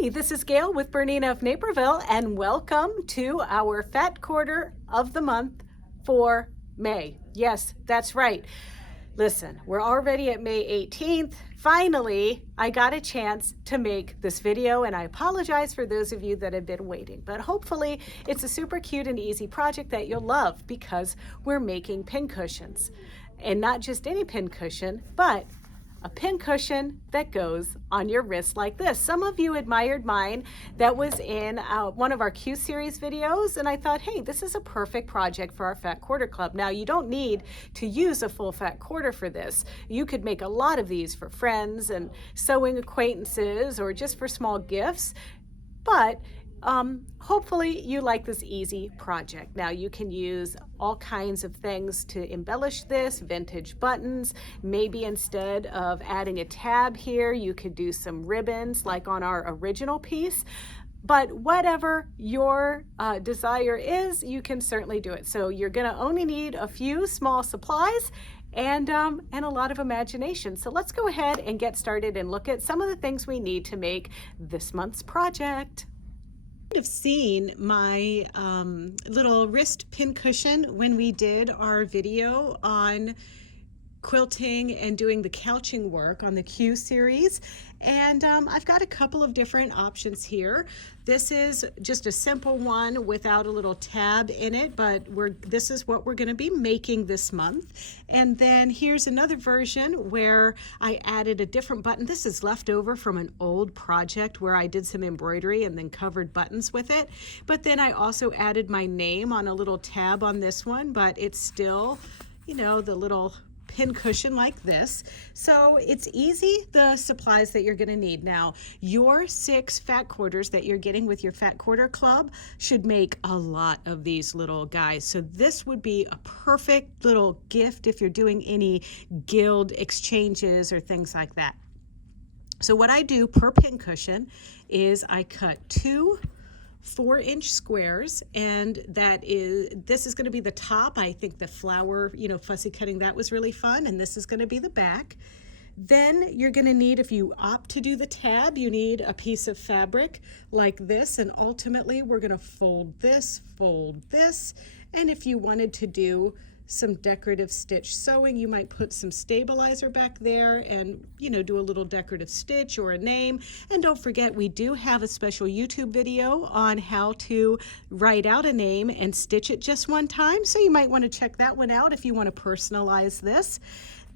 Hi, this is Gayle with BERNINA of Naperville, and welcome to our Fat Quarter of the month for May. Yes, that's right. Listen, we're already at May 18th. Finally, I got a chance to make this video, and I apologize for those of you that have been waiting, but hopefully it's a super cute and easy project that you'll love because we're making pincushions. And not just any pincushion, but a pincushion that goes on your wrist like this. Some of you admired mine that was in one of our Q series videos, and I thought, hey, this is a perfect project for our Fat Quarter Club. Now, you don't need to use a full fat quarter for this. You could make a lot of these for friends and sewing acquaintances or just for small gifts, but hopefully you like this easy project. Now you can use all kinds of things to embellish this, vintage buttons. Maybe instead of adding a tab here, you could do some ribbons like on our original piece. But whatever your desire is, you can certainly do it. So you're gonna only need a few small supplies and a lot of imagination. So let's go ahead and get started and look at some of the things we need to make this month's project. Have seen my little wrist pincushion when we did our video on quilting and doing the couching work on the Q series, and I've got a couple of different options here. This is just a simple one without a little tab in it, but this is what we're going to be making this month. And then here's another version where I added a different button. This is left over from an old project where I did some embroidery and then covered buttons with it. But then I also added my name on a little tab on this one, but it's still, you know, the little pincushion like this. So it's easy, the supplies that you're going to need. Now, your 6 fat quarters that you're getting with your Fat Quarter Club should make a lot of these little guys. So this would be a perfect little gift if you're doing any guild exchanges or things like that. So what I do per pincushion is I cut 2 4-inch squares, and this is going to be the top. I think the flower, fussy cutting, that was really fun, and this is going to be the back. Then you're going to need, if you opt to do the tab, you need a piece of fabric like this, and ultimately we're going to fold this, and if you wanted to do some decorative stitch sewing, you might put some stabilizer back there and do a little decorative stitch or a name. And don't forget, we do have a special YouTube video on how to write out a name and stitch it just one time, so you might want to check that one out if you want to personalize this.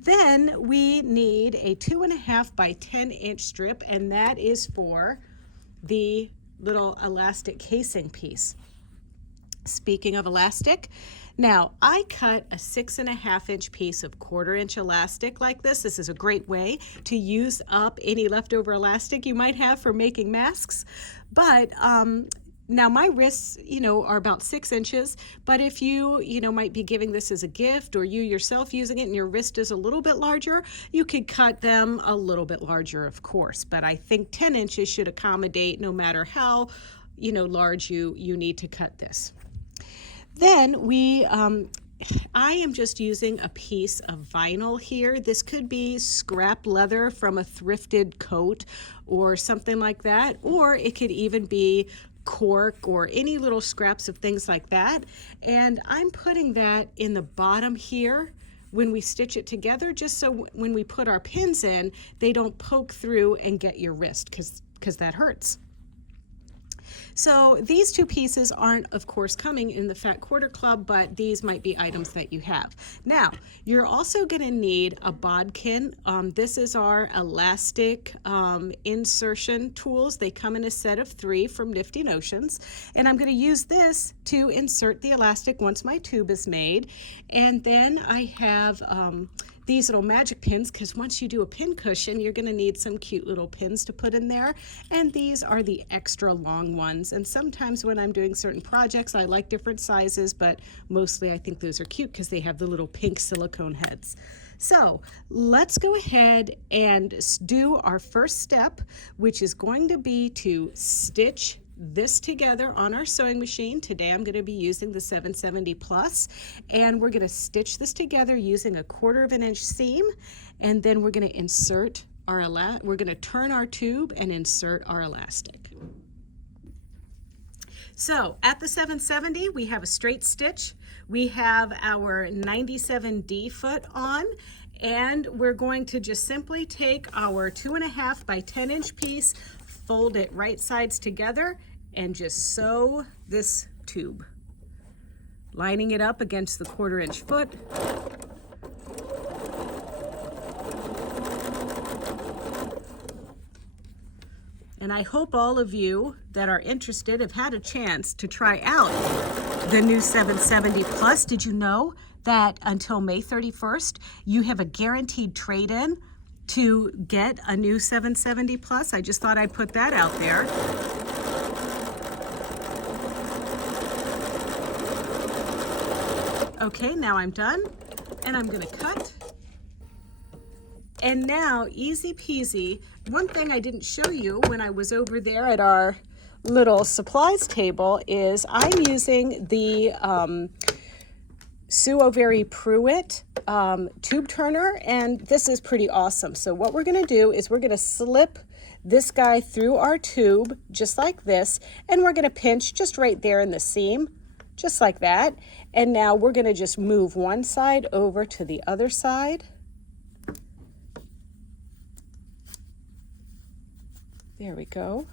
Then we need a 2.5 by 10-inch strip, and that is for the little elastic casing piece. Speaking of elastic, now I cut a 6.5-inch piece of 1/4-inch elastic like this. This is a great way to use up any leftover elastic you might have for making masks. But now my wrists, are about 6 inches, but if you, might be giving this as a gift, or you yourself using it and your wrist is a little bit larger, you could cut them a little bit larger, of course. But I think 10 inches should accommodate no matter how, large you need to cut this. Then I am just using a piece of vinyl here. This could be scrap leather from a thrifted coat or something like that, or it could even be cork or any little scraps of things like that. And I'm putting that in the bottom here when we stitch it together, just so when we put our pins in, they don't poke through and get your wrist, because that hurts. So these 2 pieces aren't, of course, coming in the Fat Quarter Club, but these might be items that you have. Now, you're also going to need a bodkin. This is our elastic insertion tools. They come in a set of 3 from Nifty Notions, and I'm going to use this to insert the elastic once my tube is made. And then I have these little magic pins, because once you do a pincushion, you're going to need some cute little pins to put in there, and these are the extra long ones. And sometimes when I'm doing certain projects, I like different sizes, but mostly I think those are cute because they have the little pink silicone heads. So let's go ahead and do our first step, which is going to be to stitch this together on our sewing machine. Today I'm going to be using the 770 Plus, and we're going to stitch this together using a 1/4 of an inch seam, and then we're going to insert our we're going to turn our tube and insert our elastic. So at the 770, we have a straight stitch. We have our 97D foot on, and we're going to just simply take our 2.5 by 10 inch piece, fold it right sides together, and just sew this tube, lining it up against the 1/4 inch foot. And I hope all of you that are interested have had a chance to try out the new 770 Plus. Did you know that until May 31st, you have a guaranteed trade-in to get a new 770 Plus? I just thought I'd put that out there. Okay, now I'm done, and I'm gonna cut. And now, easy peasy, one thing I didn't show you when I was over there at our little supplies table is I'm using the Sue O'Very Pruitt tube turner, and this is pretty awesome. So what we're gonna do is we're gonna slip this guy through our tube, just like this, and we're gonna pinch just right there in the seam, just like that. And now we're gonna just move one side over to the other side. There we go.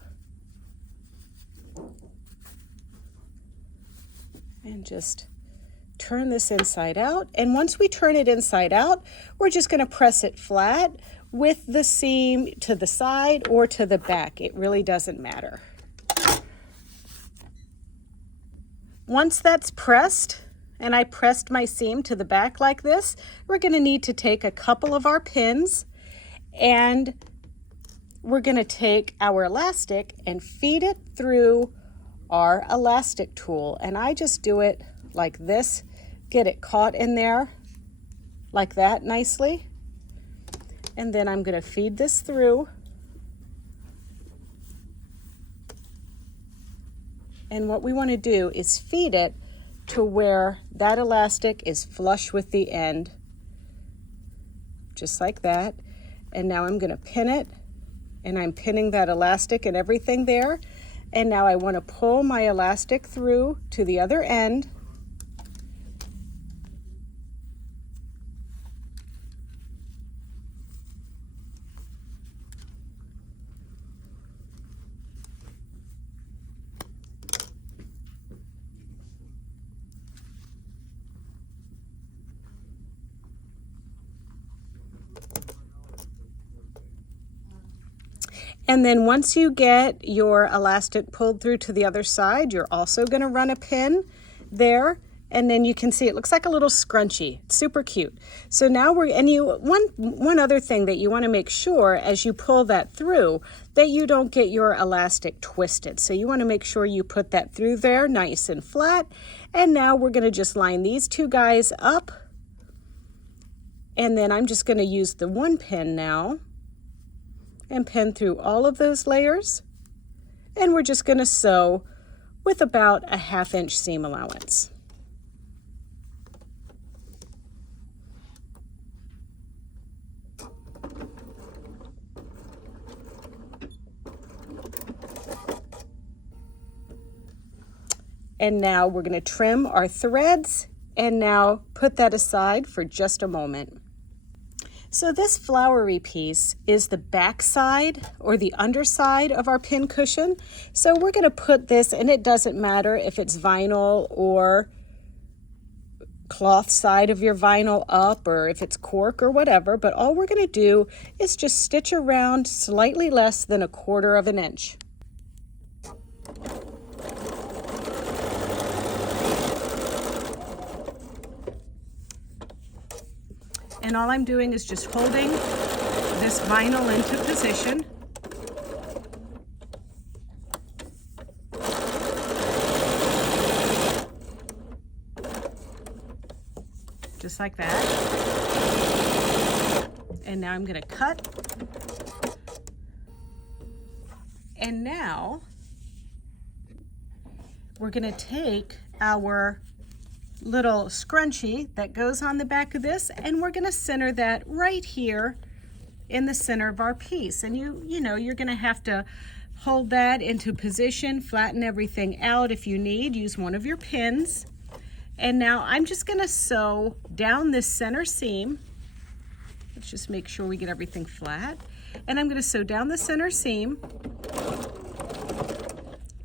And just turn this inside out. And once we turn it inside out, we're just going to press it flat with the seam to the side or to the back. It really doesn't matter. Once that's pressed, and I pressed my seam to the back like this, we're going to need to take a couple of our pins, and we're going to take our elastic and feed it through our elastic tool. And I just do it like this, get it caught in there like that nicely. And then I'm going to feed this through. And what we want to do is feed it to where that elastic is flush with the end, just like that. And now I'm going to pin it. And I'm pinning that elastic and everything there. And now I want to pull my elastic through to the other end. And then once you get your elastic pulled through to the other side, you're also going to run a pin there. And then you can see it looks like a little scrunchie. It's super cute. So now one other thing that you want to make sure as you pull that through, that you don't get your elastic twisted. So you want to make sure you put that through there nice and flat. And now we're going to just line these two guys up. And then I'm just going to use the one pin now and pin through all of those layers, and we're just going to sew with about a 1/2 inch seam allowance. And now we're going to trim our threads, and now put that aside for just a moment. So this flowery piece is the back side or the underside of our pincushion. So we're going to put this, and it doesn't matter if it's vinyl or cloth side of your vinyl up, or if it's cork or whatever, but all we're going to do is just stitch around slightly less than 1/4 inch. And all I'm doing is just holding this vinyl into position. Just like that. And now I'm going to cut. And now we're going to take our little scrunchie that goes on the back of this, and we're going to center that right here in the center of our piece. And you know, you're going to have to hold that into position, flatten everything out if you need, use one of your pins. And now I'm just gonna sew down this center seam. Let's just make sure we get everything flat. And I'm gonna sew down the center seam,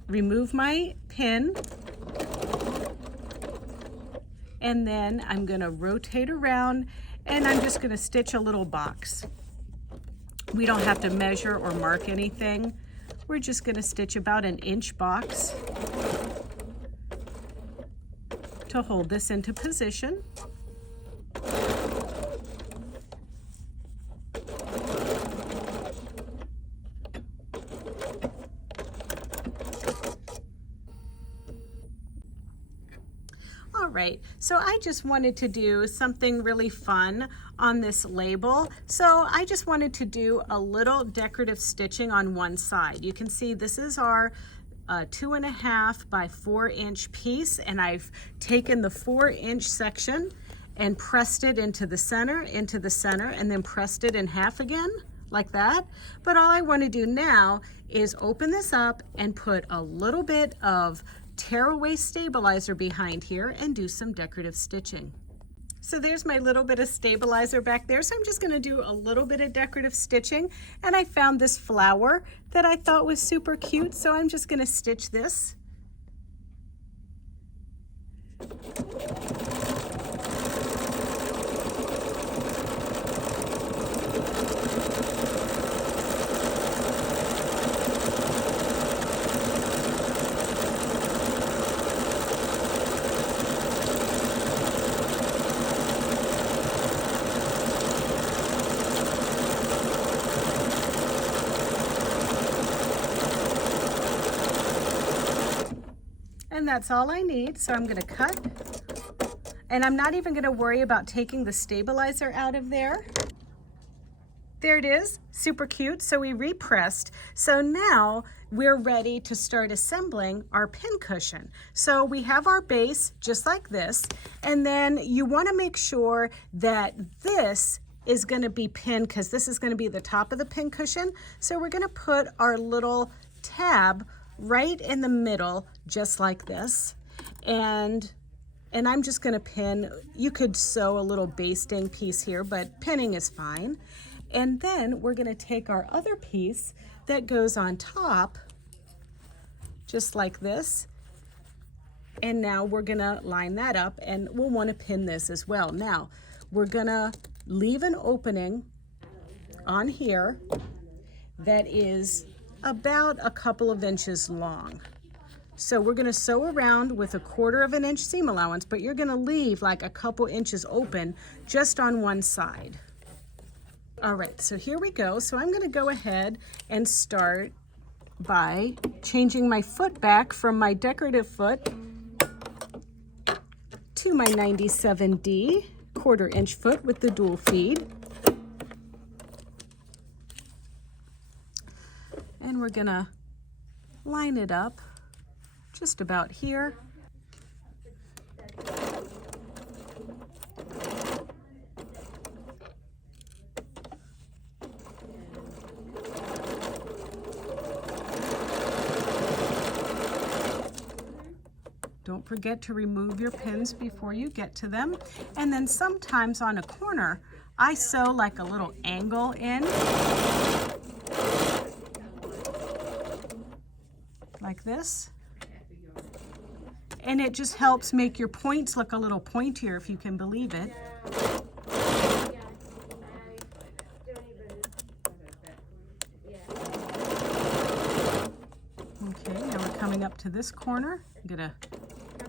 remove my pin, and then I'm gonna rotate around and I'm just gonna stitch a little box. We don't have to measure or mark anything. We're just gonna stitch about an inch box to hold this into position. All right, so I just wanted to do something really fun on this label. So I just wanted to do a little decorative stitching on one side. You can see this is our 2.5 by 4 inch piece, and I've taken the 4-inch section and pressed it into the center, and then pressed it in half again, like that. But all I want to do now is open this up and put a little bit of tearaway stabilizer behind here and do some decorative stitching. So there's my little bit of stabilizer back there. So I'm just gonna do a little bit of decorative stitching, and I found this flower that I thought was super cute. So I'm just gonna stitch this. And that's all I need. So I'm gonna cut, and I'm not even gonna worry about taking the stabilizer out of there. There it is, super cute. So we repressed. So now we're ready to start assembling our pincushion. So we have our base just like this, and then you wanna make sure that this is gonna be pinned, because this is gonna be the top of the pincushion. So we're gonna put our little tab right in the middle, just like this. And I'm just gonna pin. You could sew a little basting piece here, but pinning is fine. And then we're gonna take our other piece that goes on top, just like this. And now we're gonna line that up, and we'll wanna pin this as well. Now, we're gonna leave an opening on here that is about a couple of inches long. So we're gonna sew around with 1/4 inch seam allowance, but you're gonna leave like a couple inches open just on one side. All right, so here we go. So I'm gonna go ahead and start by changing my foot back from my decorative foot to my 97D 1/4 inch foot with the dual feed. And we're gonna line it up just about here. Don't forget to remove your pins before you get to them. And then sometimes on a corner, I sew like a little angle in, like this. And it just helps make your points look a little pointier, if you can believe it. Okay, now we're coming up to this corner. I'm gonna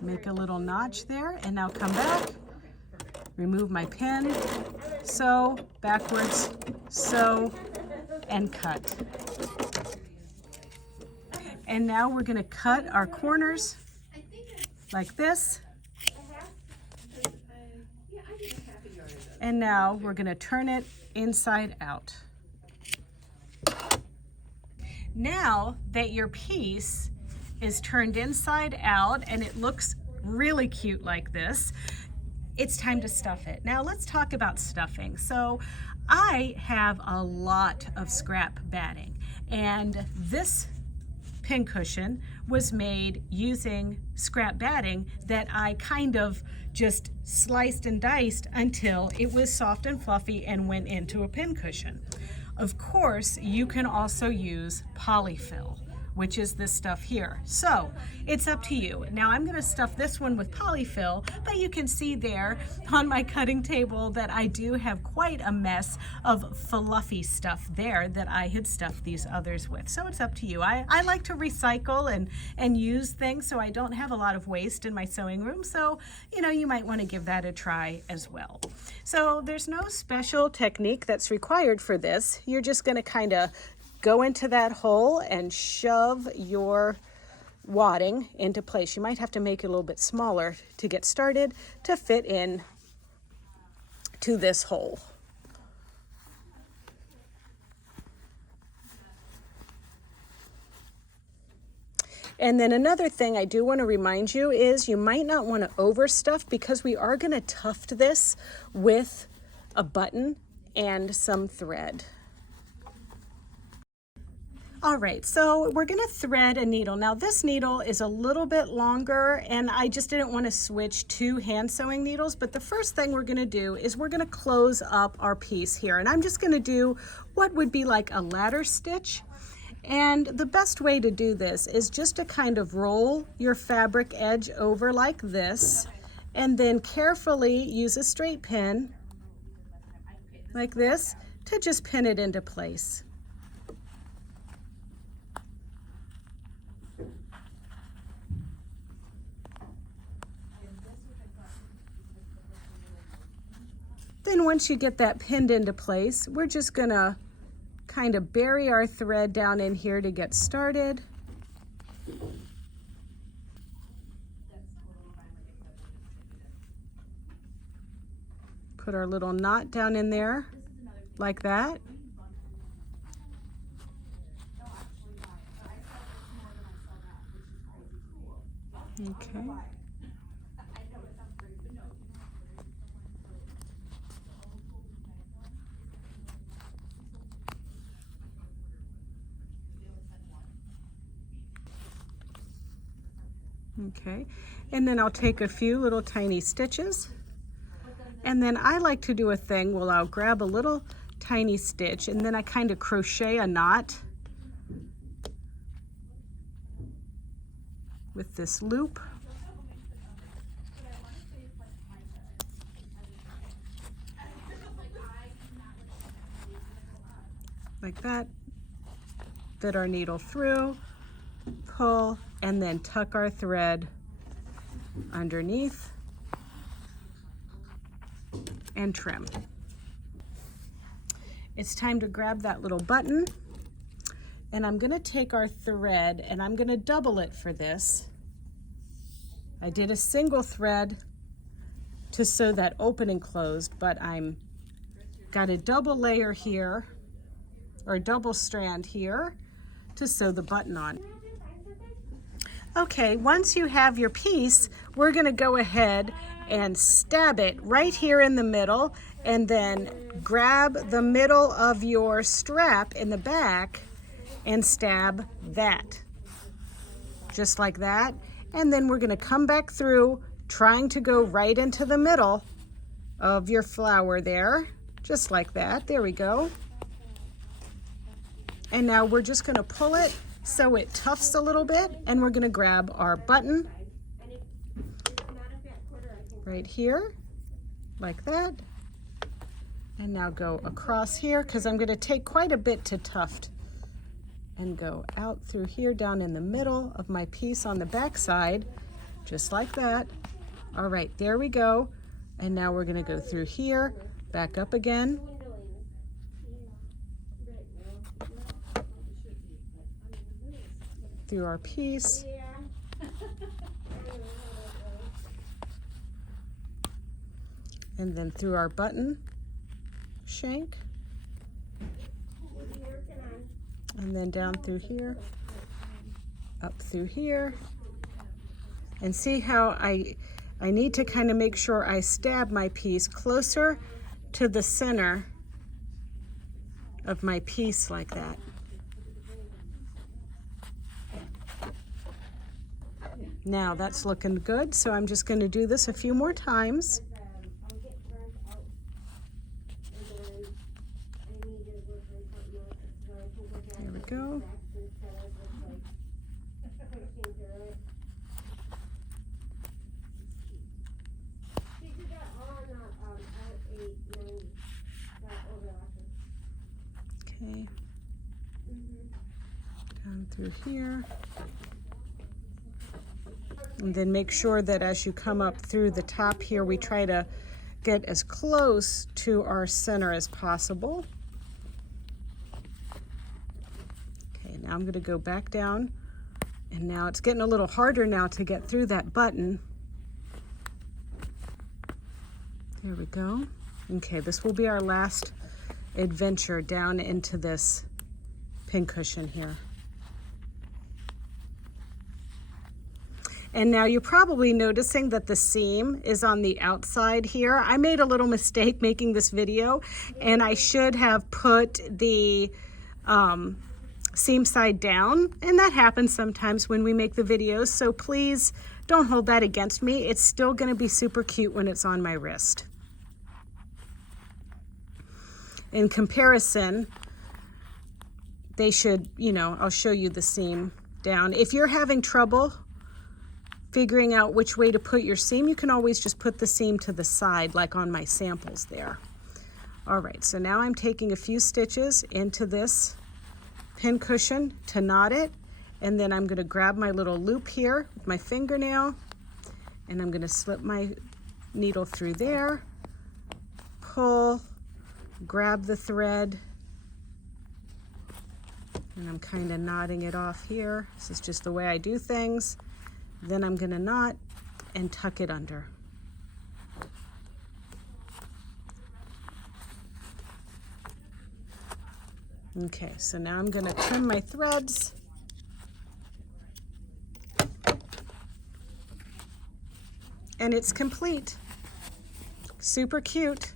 make a little notch there, and now come back, remove my pin, sew, backwards, sew, and cut. And now we're gonna cut our corners like this. And now we're gonna turn it inside out. Now that your piece is turned inside out and it looks really cute like this, it's time to stuff it. Now let's talk about stuffing. So I have a lot of scrap batting, and this pincushion was made using scrap batting that I kind of just sliced and diced until it was soft and fluffy and went into a pincushion. Of course, you can also use polyfill, which is this stuff here. So it's up to you. Now I'm gonna stuff this one with polyfill, but you can see there on my cutting table that I do have quite a mess of fluffy stuff there that I had stuffed these others with. So it's up to you. I like to recycle and use things so I don't have a lot of waste in my sewing room. So, you know, you might wanna give that a try as well. So there's no special technique that's required for this. You're just gonna kinda go into that hole and shove your wadding into place. You might have to make it a little bit smaller to get started to fit in to this hole. And then another thing I do want to remind you is you might not want to overstuff because we are going to tuft this with a button and some thread. All right, so we're gonna thread a needle. Now this needle is a little bit longer and I just didn't want to switch to hand sewing needles, but the first thing we're gonna do is we're gonna close up our piece here. And I'm just gonna do what would be like a ladder stitch. And the best way to do this is just to kind of roll your fabric edge over like this, and then carefully use a straight pin like this to just pin it into place. Then once you get that pinned into place, we're just gonna kind of bury our thread down in here to get started. Put our little knot down in there like that. Okay. Okay, and then I'll take a few little tiny stitches, and then I like to do a thing where I'll grab a little tiny stitch and then I kind of crochet a knot with this loop. Like that. Fit our needle through, pull, and then tuck our thread underneath and trim. It's time to grab that little button, and I'm gonna take our thread and I'm gonna double it for this. I did a single thread to sew that open and closed, but I'm got a double layer here, or a double strand here to sew the button on. Okay, once you have your piece, we're gonna go ahead and stab it right here in the middle, and then grab the middle of your strap in the back and stab that, just like that. And then we're gonna come back through, trying to go right into the middle of your flower there, just like that. There we go. And now we're just gonna pull it so it tufts a little bit, and we're gonna grab our button right here, like that. And now go across here, because I'm gonna take quite a bit to tuft, and go out through here down in the middle of my piece on the back side, just like that. All right, there we go. And now we're gonna go through here, back up again. Through our piece. And then through our button shank. And then down through here, up through here. And see how I need to kind of make sure I stab my piece closer to the center of my piece like that. Now that's looking good, so I'm just going to do this a few more times. There we go. Okay. Down through here. And then make sure that as you come up through the top here, we try to get as close to our center as possible. Okay, now I'm going to go back down, and now it's getting a little harder now to get through that button. There we go. Okay, this will be our last adventure down into this pincushion here. And now you're probably noticing that the seam is on the outside here. I made a little mistake making this video, and I should have put the seam side down, and that happens sometimes when we make the videos, so please don't hold that against me. It's still going to be super cute when it's on my wrist. In comparison, they should, you know, I'll show you the seam down. If you're having trouble figuring out which way to put your seam, you can always just put the seam to the side like on my samples there. All right, so now I'm taking a few stitches into this pincushion to knot it, and then I'm going to grab my little loop here with my fingernail, and I'm going to slip my needle through there, pull, grab the thread, and I'm kind of knotting it off here. This is just the way I do things. Then I'm going to knot and tuck it under. Okay, so now I'm going to trim my threads. And it's complete. Super cute.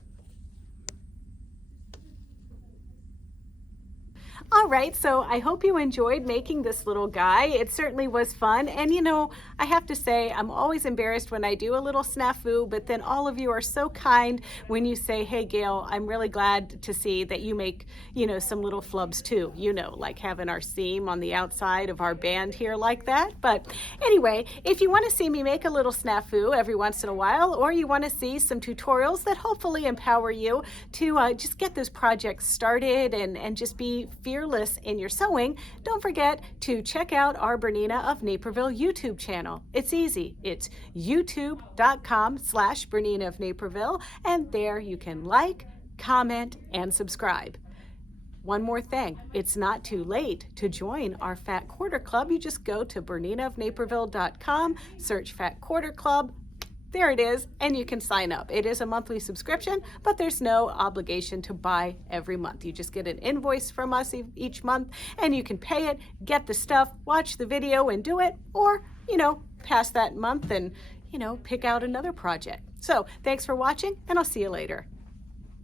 All right, so I hope you enjoyed making this little guy. It certainly was fun. And you know, I have to say, I'm always embarrassed when I do a little snafu, but then all of you are so kind when you say, hey, Gayle, I'm really glad to see that you make, you know, some little flubs too, you know, like having our seam on the outside of our band here like that. But anyway, if you want to see me make a little snafu every once in a while, or you want to see some tutorials that hopefully empower you to just get those projects started and just be fearless in your sewing, don't forget to check out our Bernina of Naperville YouTube channel. It's easy. It's youtube.com/Bernina of Naperville, and there you can like, comment, and subscribe. One more thing, it's not too late to join our Fat Quarter Club. You just go to BERNINAofNaperville.com, search Fat Quarter Club. There it is, and you can sign up. It is a monthly subscription, but there's no obligation to buy every month. You just get an invoice from us each month, and you can pay it, get the stuff, watch the video and do it, or, you know, pass that month and, you know, pick out another project. So thanks for watching, and I'll see you later.